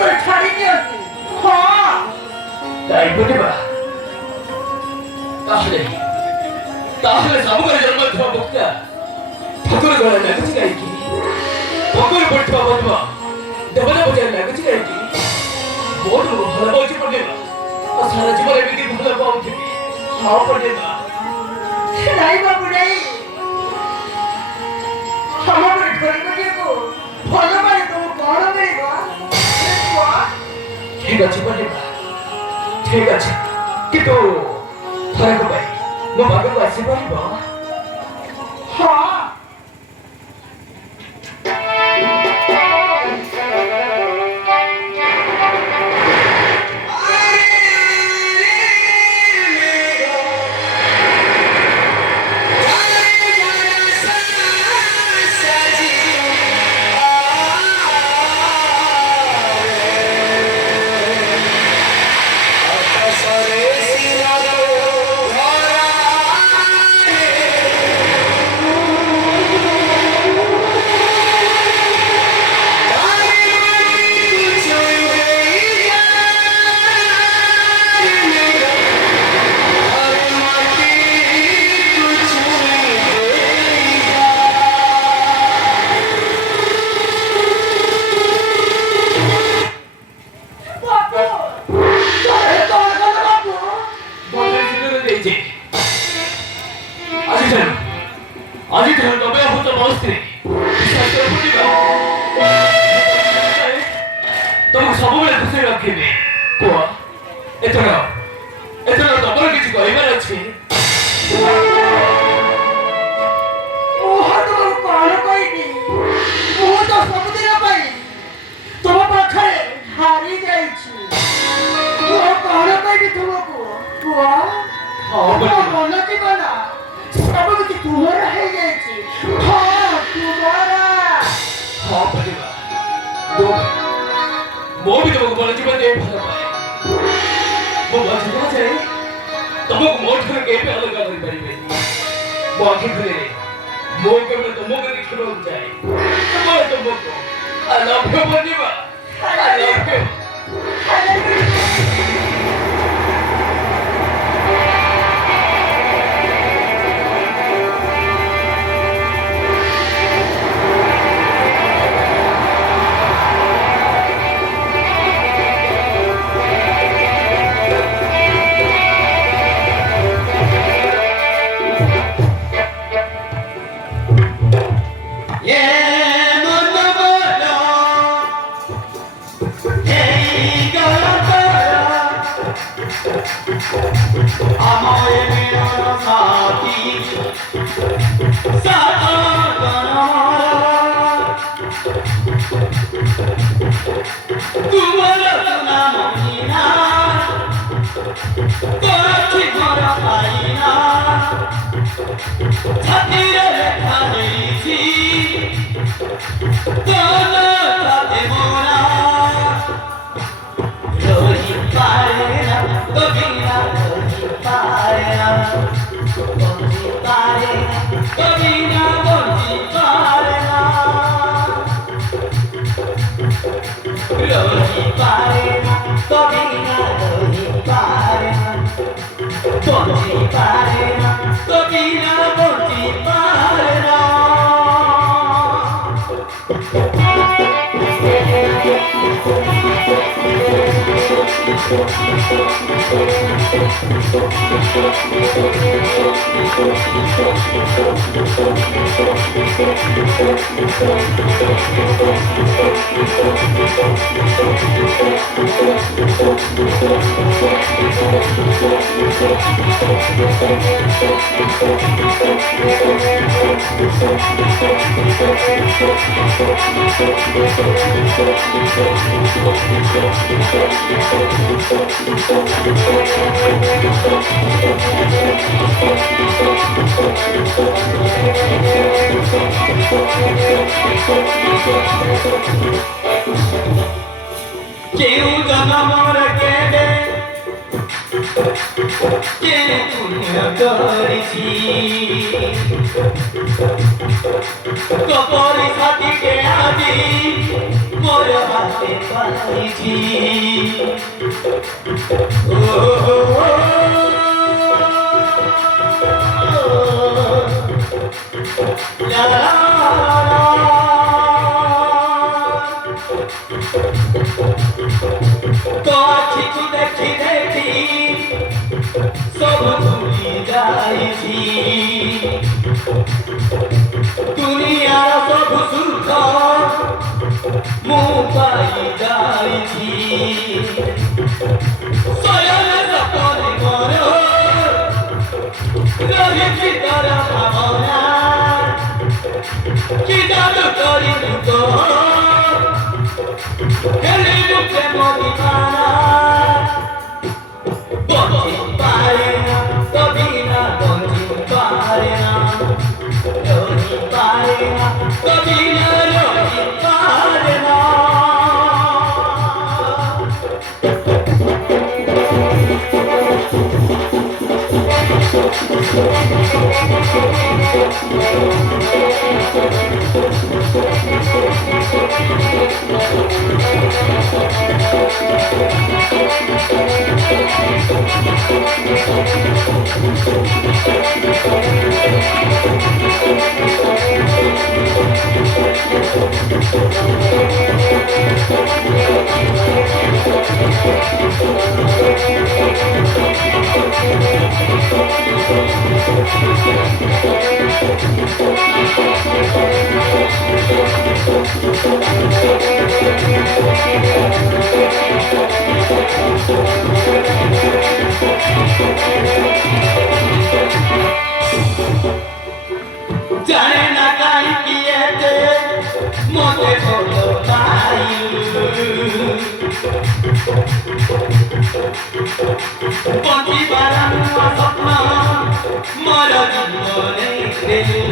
করে ছাড়িনি আমি। হ্যাঁ তাই প্রতিভা, তাহলে তাহলে সামুগারে জন্মাধ্যমা মুক্তা ঠাকুর ঘরে লাগুছি গাইকি ঠাকুর পড়িবা বলবা দেবতা বোঝায় লাগুছি গাইকি বহুত ভালো পাচ্ছি প্রতিভা সারা জীবন এমনি ভালো পাউছিবি। হ্যাঁ প্রতিভা, নাই বাবু নাই আমার ঘরে গিয়েকো ଭଲ ପାଣି ତମକୁ କଣ ମିଳିବ? ঠিক আছে প্রতিভা, ঠিক আছে, কিন্তু ଥରକ ପାଇଁ ମୋ ପାଖକୁ ଆସିପାରିବ? ହଁ আজি ধর তবে হত বস্ত্রে বিশ্বাসের প্রতিভা তোমাকে ସବୁବେଳେ ଖୁସି ରଖିବି। କୁହ ଏଥର ତମର କିଛି କହିବାର ଅଛି? ମୁଁ କଣ କହିବି? ମୁଁ ତ ସବୁଦିନ ପାଇଁ ତୁମ ପାଖରେ ହାରି ଯାଇଛି। ମୁଁ କଣ କହିବି ତୁମକୁ? କୁହ ମନ ଜୀବନ ସବୁ କିଛି ତୁମର ହେଇଯାଇଛି। ହଁ ତୁମର। ହଁ ପ୍ରତିଭା, ମୁଁ ବି ତମକୁ ମନ ଜୀବନ ଦେଇ ଭଲ ପାଏ। ମୁଁ ବଞ୍ଚିଥିବା ଯାଏ ତମକୁ ମୋ ଠାରୁ କେବେ ଅଲଗା କରିପାରିବେନି। ମୋ ଆଖି ଖୋଲିଲେ ମୁଁ କେବଳ ତମକୁ ଦେଖିବାକୁ ଚାହେଁ। ତମକୁ I love you Pratibha, I love you। আমায় মিলন সাথী তুমর সুনা মহিনা করছি ঘর পাইনা ছাতিরে লেখা দিয়েছি তোর সাথে মোরা রহি পারে না কবিরা রহি পারে না বন্ধি পারে না কবিরা বন্ধি পারে না রহি পারে না কবিরা রহি পারে না বন্ধি পারে না কবিরা বন্ধি পারে না। কেউ জনমর কেড়ে কে পুণ্য করেছি কবর সাথীকে আমি মোর হাতে পাইছি লা লা তো আছি দেখি দেখি সব ভুলি যাইছি দুনিয়ার সব সুখ মু পাই যাইছি স্বয়ং সপনে মন রহিছি তার ভাবনা কি জাদু করিলু তো হেলে মুখে মদিনা বঞ্চি পারে না কবি না বঞ্চি পারে না রহি পারে না কবি না রহি পারে না জানে না কাই কিয়েতে মতে হলো তাই বঞ্চি বারানো স্বপ্ন মর জীবনে খেলু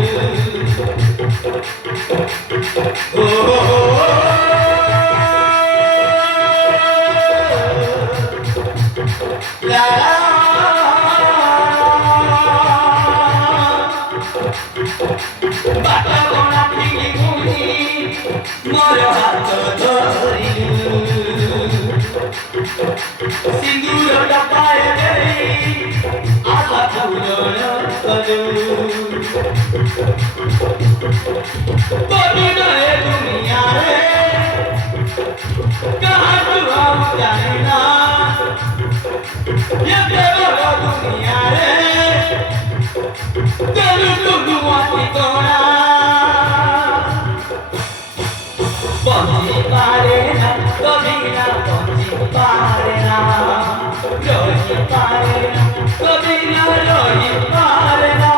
লা লা বাটা গোনা ফিলি ঘুমি মোর হাত ধরিলু সিন্দুর ডাপায় দেই আশা ফুল কলু ববিন এ দুনিয়া রে कहाँ तू हम जाने ना ये बड़ा दुनिया रे तेरू तू आती तोड़ा बंदी पारे ना कभी ना बंदी पारे ना रोही पारे ना कभी ना रोही पारे ना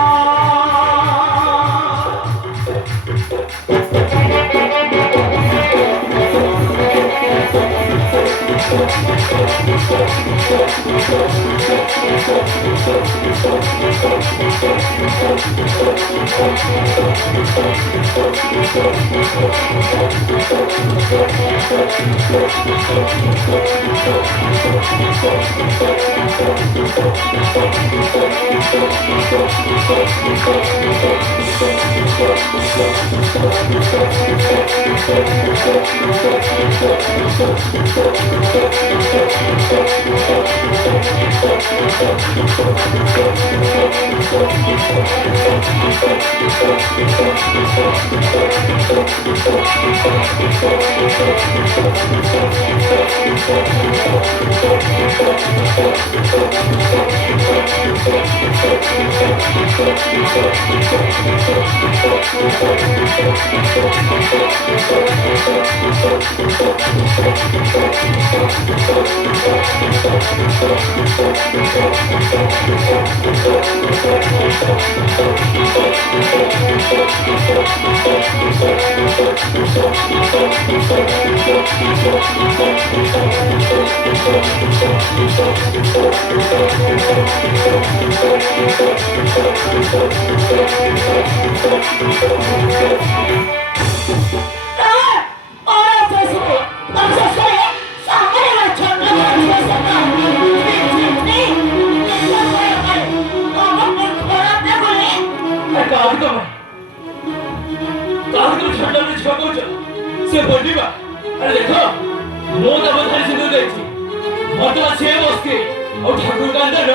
ଆଉ ଠାକୁର କାନ୍ଦନ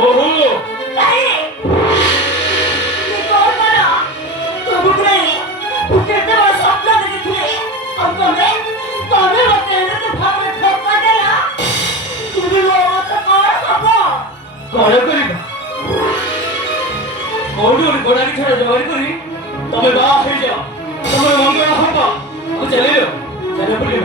ଓହୋ ନାଇଁ କଣ କର ତମକୁ ନାଇଁ ମୁଁ କେତେ ବଡ଼ ସ୍ୱପ୍ନ ଦେଖିଥିଲି ଆଉ ତମେ ମତେ ଏମିତି ଭାବରେ ଠକା ଦେଲା ତୁମେ ମୋ ମତ କଣ ହବ କଣ କରିବା କୋଉଠି ଗୋଟେ ଗୋଡ଼ାକି ଛଡ଼ା ଜବାରି କରି ତମେ ବାହା ହେଇଯାଅ ତମର ମଙ୍ଗଳ ହବ ଆଉ ଚାଲିଲ ଚାଲ ପଡ଼ିବ